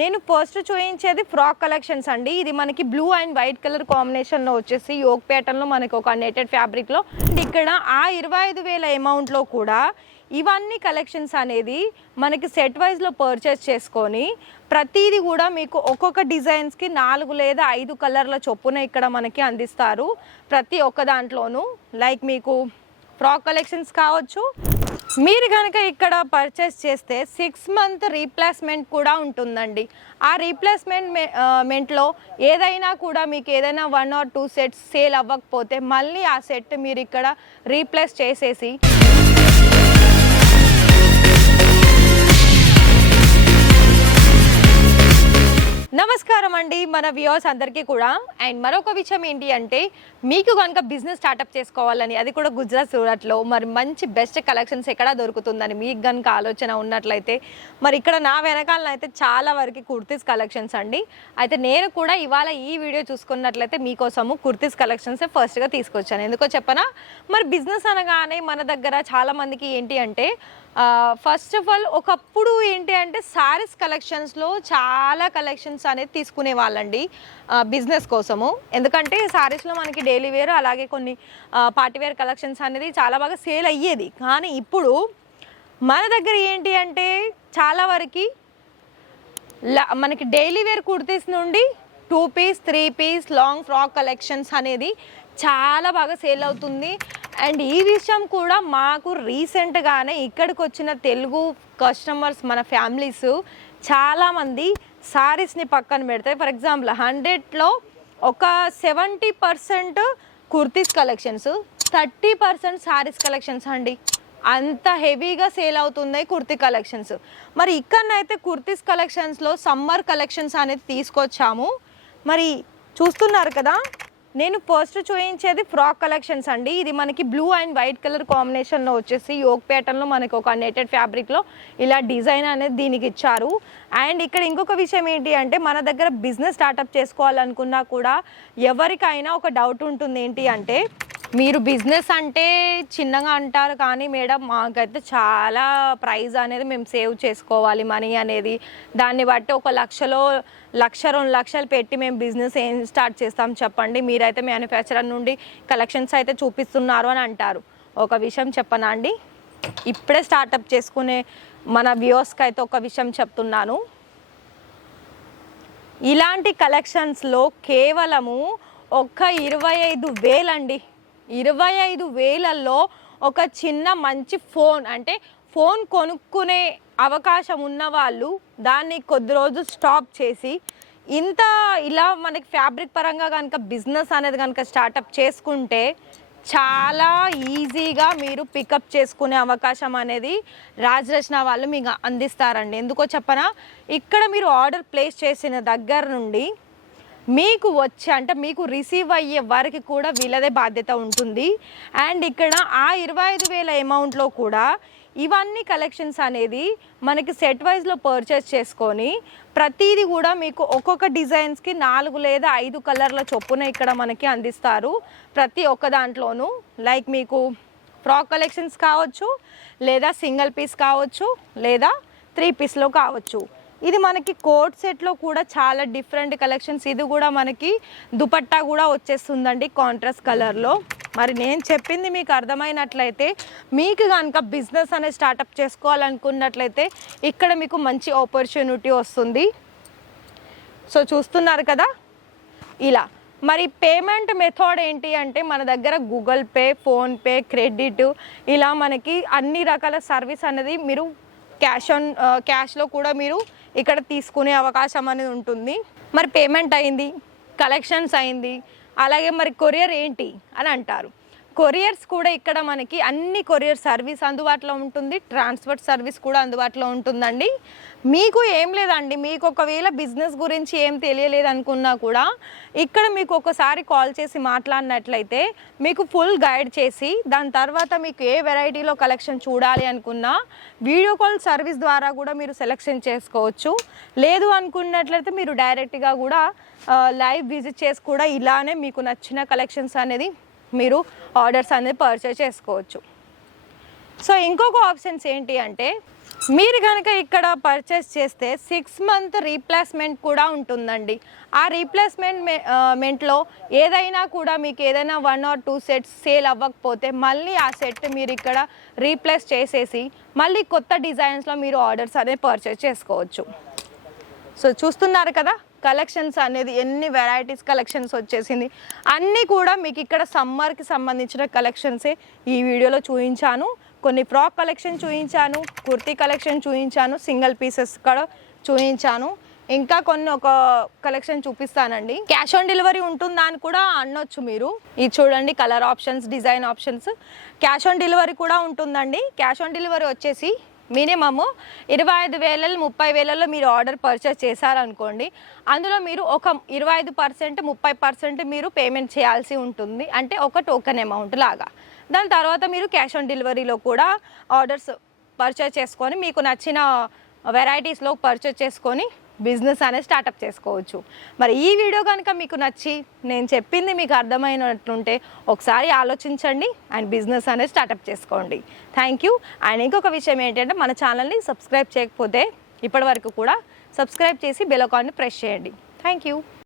నేను ఫస్ట్ చూపించేది frock collections అండి. ఇది మనకి బ్లూ అండ్ వైట్ కలర్ కాంబినేషన్లో వచ్చేసి యోగ్ ప్యాటర్న్లో మనకి ఒక నెటెడ్ ఫ్యాబ్రిక్లో ఇక్కడ ఆ ఇరవై ఐదు వేల అమౌంట్లో కూడా ఇవన్నీ కలెక్షన్స్ అనేది మనకి సెట్ వైజ్లో పర్చేస్ చేసుకొని ప్రతిదీ కూడా మీకు ఒక్కొక్క డిజైన్స్కి నాలుగు లేదా ఐదు కలర్ల చొప్పున ఇక్కడ మనకి అందిస్తారు. ప్రతి ఒక్క దాంట్లోనూ లైక్ మీకు ఫ్రాక్ కలెక్షన్స్ కావచ్చు మీరు కనుక ఇక్కడ పర్చేస్ చేస్తే సిక్స్ మంత్ రీప్లేస్మెంట్ కూడా ఉంటుందండి. ఆ రీప్లేస్మెంట్ మెంట్లో ఏదైనా కూడా మీకు ఏదైనా one or two sets sale అవ్వకపోతే మళ్ళీ ఆ సెట్ మీరు ఇక్కడ రీప్లేస్ చేసేసి నమస్కారం అండి మన వ్యూవర్స్ అందరికీ కూడా. అండ్ మరొక విషయం ఏంటి అంటే మీకు కనుక బిజినెస్ స్టార్ట్అప్ చేసుకోవాలని అది కూడా గుజరాత్ సూరత్లో మరి మంచి బెస్ట్ కలెక్షన్స్ ఎక్కడ దొరుకుతుందని మీకు కనుక ఆలోచన ఉన్నట్లయితే మరి ఇక్కడ నా వెనకాలన అయితే చాలా వరకు కుర్తీస్ కలెక్షన్స్ అండి. అయితే నేను కూడా ఇవాళ ఈ వీడియో చూసుకున్నట్లయితే మీకోసము కుర్తీస్ కలెక్షన్స్ ఫస్ట్గా తీసుకొచ్చాను. ఎందుకో చెప్పనా? మరి బిజినెస్ అనగానే మన దగ్గర చాలామందికి ఏంటి అంటే ఫస్ట్ ఆఫ్ ఆల్ ఒకప్పుడు ఏంటి అంటే సారీస్ కలెక్షన్స్లో చాలా కలెక్షన్స్ అనేది తీసుకునే వాళ్ళండి బిజినెస్ కోసము. ఎందుకంటే సారీస్లో మనకి డైలీ వేర్ అలాగే కొన్ని పార్టీ వేర్ కలెక్షన్స్ అనేది చాలా బాగా సేల్ అయ్యేది. కానీ ఇప్పుడు మన దగ్గర ఏంటి అంటే చాలా వరకు మనకి డైలీ వేర్ కుర్తీస్ నుండి two piece three piece long frock collections అనేది చాలా బాగా సేల్ అవుతుంది. అండ్ ఈ విషయం కూడా మాకు రీసెంట్గానే ఇక్కడికి వచ్చిన తెలుగు కస్టమర్స్ మన ఫ్యామిలీస్ చాలామంది సారీస్ని పక్కన పెడతాయి ఫర్ ఎగ్జాంపుల్ హండ్రెడ్లో ఒక seventy percent kurtis collections thirty percent saris collections అండి. అంత హెవీగా సేల్ అవుతున్నాయి కుర్తీ కలెక్షన్స్ మరి ఇక్కడనైతే కుర్తీస్ కలెక్షన్స్లో సమ్మర్ కలెక్షన్స్ అనేది తీసుకొచ్చాము. మరి చూస్తున్నారు కదా నేను ఫస్ట్ చూపించేది ఫ్రాక్ కలెక్షన్స్ అండి. ఇది మనకి బ్లూ అండ్ వైట్ కలర్ కాంబినేషన్లో వచ్చేసి యోగ్ ప్యాటర్న్లో మనకి ఒక నెటెడ్ ఫ్యాబ్రిక్లో ఇలా డిజైన్ అనేది దీనికి ఇచ్చారు. అండ్ ఇక్కడ ఇంకొక విషయం ఏంటి అంటే మన దగ్గర బిజినెస్ స్టార్టప్ చేసుకోవాలనుకున్నా కూడా ఎవరికైనా ఒక డౌట్ ఉంటుంది ఏంటి అంటే మీరు బిజినెస్ అంటే చిన్నగా అంటారు కానీ మేడం మాకైతే చాలా ప్రైజ్ అనేది మేము సేవ్ చేసుకోవాలి మనీ అనేది. దాన్ని బట్టి ఒక లక్షలో లక్ష రెండు లక్షలు పెట్టి మేము బిజినెస్ ఏం స్టార్ట్ చేస్తాం చెప్పండి. మీరైతే మ్యానుఫ్యాక్చరర్ నుండి కలెక్షన్స్ అయితే చూపిస్తున్నారు అని అంటారు. ఒక విషయం చెప్పనా అండి? ఇప్పుడే స్టార్టప్ చేసుకునే మన వ్యూవర్స్కి అయితే ఒక విషయం చెప్తున్నాను. ఇలాంటి కలెక్షన్స్లో కేవలము ఒక్క ఇరవై ఐదు వేలండి. ఇరవై ఐదు వేలల్లో ఒక చిన్న మంచి ఫోన్ అంటే ఫోన్ కొనుక్కునే అవకాశం ఉన్న వాళ్ళు దాన్ని కొద్ది రోజు స్టాప్ చేసి ఇంత ఇలా మనకి ఫ్యాబ్రిక్ పరంగా కనుక బిజినెస్ అనేది కనుక స్టార్టప్ చేసుకుంటే చాలా ఈజీగా మీరు పికప్ చేసుకునే అవకాశం అనేది రాజరచన వాళ్ళు మీకు అందిస్తారండి. ఎందుకో చెప్పనా? ఇక్కడ మీరు ఆర్డర్ ప్లేస్ చేసిన దగ్గర నుండి మీకు వచ్చే అంటే మీకు రిసీవ్ అయ్యే వరకు కూడా వీళ్ళదే బాధ్యత ఉంటుంది. అండ్ ఇక్కడ ఆ ఇరవై ఐదు వేల అమౌంట్లో కూడా ఇవన్నీ కలెక్షన్స్ అనేది మనకి సెట్ వైజ్లో పర్చేస్ చేసుకొని ప్రతిదీ కూడా మీకు ఒక్కొక్క డిజైన్స్కి నాలుగు లేదా ఐదు కలర్ల చొప్పున ఇక్కడ మనకి అందిస్తారు. ప్రతి ఒక్క దాంట్లోనూ లైక్ మీకు ఫ్రాక్ కలెక్షన్స్ కావచ్చు లేదా సింగిల్ పీస్ కావచ్చు లేదా త్రీ పీస్లో కావచ్చు. ఇది మనకి కోట్ సెట్లో కూడా చాలా డిఫరెంట్ కలెక్షన్స్. ఇది కూడా మనకి దుపట్టా కూడా వచ్చేస్తుందండి కాంట్రాస్ట్ కలర్లో. మరి నేను చెప్పింది మీకు అర్థమైనట్లయితే మీకు కనుక బిజినెస్ అనేది స్టార్టప్ చేసుకోవాలనుకున్నట్లయితే ఇక్కడ మీకు మంచి ఆపర్చునిటీ వస్తుంది. సో చూస్తున్నారు కదా? ఇలా. మరి పేమెంట్ మెథడ్ ఏంటి అంటే మన దగ్గర గూగుల్ పే ఫోన్పే క్రెడిట్ ఇలా మనకి అన్ని రకాల సర్వీస్ అనేది మీరు క్యాష్ ఆన్ క్యాష్లో కూడా మీరు ఇక్కడ తీసుకునే అవకాశం అనేది ఉంటుంది. మరి పేమెంట్ అయింది కలెక్షన్స్ అయింది అలాగే మరి కొరియర్ ఏంటి అని అంటారు. కొరియర్స్ కూడా ఇక్కడ మనకి అన్ని కొరియర్ సర్వీస్ అందుబాటులో ఉంటుంది. ట్రాన్స్పోర్ట్ సర్వీస్ కూడా అందుబాటులో ఉంటుందండి. మీకు ఏం లేదండి. మీకు ఒకవేళ బిజినెస్ గురించి ఏం తెలియలేదు అనుకున్నా కూడా ఇక్కడ మీకు ఒకసారి కాల్ చేసి మాట్లాడినట్లయితే మీకు ఫుల్ గైడ్ చేసి దాని తర్వాత మీకు ఏ వెరైటీలో కలెక్షన్ చూడాలి అనుకున్నా వీడియో కాల్ సర్వీస్ ద్వారా కూడా మీరు సెలెక్షన్ చేసుకోవచ్చు. లేదు అనుకున్నట్లయితే మీరు డైరెక్ట్గా కూడా లైవ్ విజిట్ చేసి కూడా ఇలానే మీకు నచ్చిన కలెక్షన్స్ అనేది మీరు ఆర్డర్స్ అనేది పర్చేస్ చేసుకోవచ్చు. సో ఇంకొక ఆప్షన్స్ ఏంటి అంటే మీరు కనుక ఇక్కడ పర్చేస్ చేస్తే సిక్స్ మంత్ రీప్లేస్మెంట్ కూడా ఉంటుందండి. ఆ రీప్లేస్మెంట్ మెంట్లో ఏదైనా కూడా మీకు ఏదైనా one or two sets sale అవ్వకపోతే మళ్ళీ ఆ సెట్ మీరు ఇక్కడ రీప్లేస్ చేసేసి మళ్ళీ కొత్త డిజైన్స్లో మీరు ఆర్డర్స్ అనేది పర్చేస్ చేసుకోవచ్చు. సో చూస్తున్నారు కదా? కలెక్షన్స్ అనేది ఎన్ని వెరైటీస్ కలెక్షన్స్ వచ్చేసింది. అన్నీ కూడా మీకు ఇక్కడ సమ్మర్కి సంబంధించిన కలెక్షన్సే ఈ వీడియోలో చూపించాను కొన్ని ఫ్రాక్ కలెక్షన్ చూపించాను కుర్తీ కలెక్షన్ చూపించాను సింగిల్ పీసెస్ కూడా చూపించాను ఇంకా కొన్ని ఒక కలెక్షన్ చూపిస్తానండి. క్యాష్ ఆన్ డెలివరీ ఉంటుందా అని కూడా అనొచ్చు మీరు. ఇది చూడండి colour options design options cash on delivery కూడా ఉంటుందండి. క్యాష్ ఆన్ డెలివరీ వచ్చేసి మినిమము ఇరవై ఐదు వేలలో ముప్పై వేలలో మీరు ఆర్డర్ పర్చేస్ చేశారనుకోండి అందులో మీరు ఒక ఇరవై ఐదు పర్సెంట్ ముప్పై పర్సెంట్ మీరు పేమెంట్ చేయాల్సి ఉంటుంది. అంటే ఒక టోకెన్ అమౌంట్ లాగా. దాని తర్వాత మీరు క్యాష్ ఆన్ డెలివరీలో కూడా ఆర్డర్స్ పర్చేస్ చేసుకొని మీకు నచ్చిన వెరైటీస్లో పర్చేస్ చేసుకొని బిజినెస్ అనేది స్టార్టప్ చేసుకోవచ్చు. మరి ఈ వీడియో కనుక మీకు నచ్చి నేను చెప్పింది మీకు అర్థమైనట్లుంటే ఒకసారి ఆలోచించండి అండ్ బిజినెస్ అనేది స్టార్టప్ చేసుకోండి. థ్యాంక్ యూ అండ్ ఇంకొక విషయం ఏంటంటే మన ఛానల్ని సబ్స్క్రైబ్ చేయకపోతే ఇప్పటి వరకు కూడా సబ్స్క్రైబ్ చేసి బెలకాన్ని ప్రెస్ చేయండి. Thank you